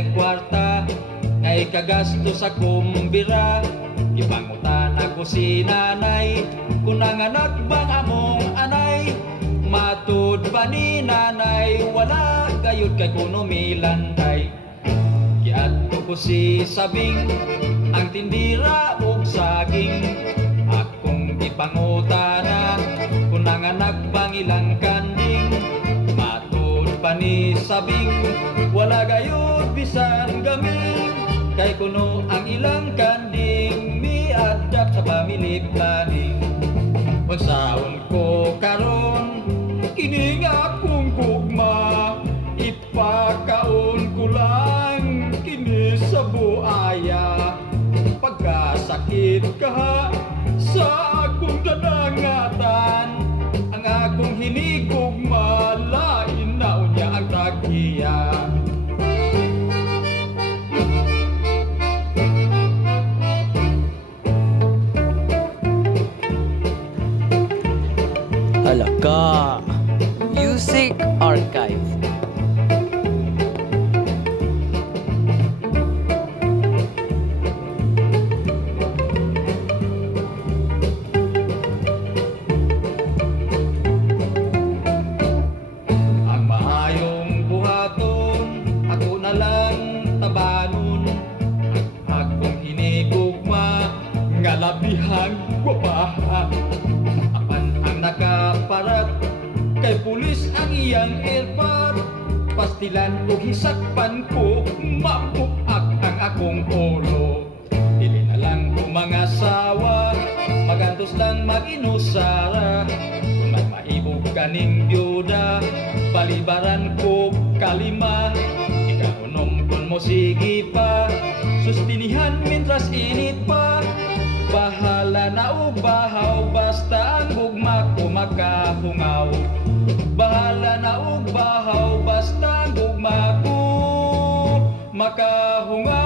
kay kwarta, ngay kagasto sa kumbira. Ipangutan ako si nanay, kung nanganak bang among anay. Matud pa ni nanay, wala gayud kay kuno milantay. Giadto ko si sabing, ang tindira ug saging. Akong ipangutana, kung nanganak bang ilang kanding. Matud pa ni sabing, wala gayud bisan gaming. Kay kuno ang ilang kanding, mi-adapt sa family planning. Unsaon ko karon, kining akong gugma, ipakaon ko lang kini sa buaya. Pagkasakit ka sa akong dadangatan, ang akong hinigugma, lain na unya ang tagiya. Halaka Music Archive. Ang maayong buhaton, ako na lang tabanon. Akong hinigugma, nga labihang gwapaha. Apan ang nakaparat, kay pulis ang iyang airpad. Pastilan o hisakpan ko, mapuak ang akong ulo. Dili na lang ko mga sawa, magantos lang mag-inusara. Kung may maibog kaning byuda, balibaran ko kalima. Ikahunom kun mo sige pa, sustinihan mintras init pa. Bahala na o bahaw, basta ang gugma ko makahungaw. Bahala na o bahaw, basta ang gugma ko makahungaw.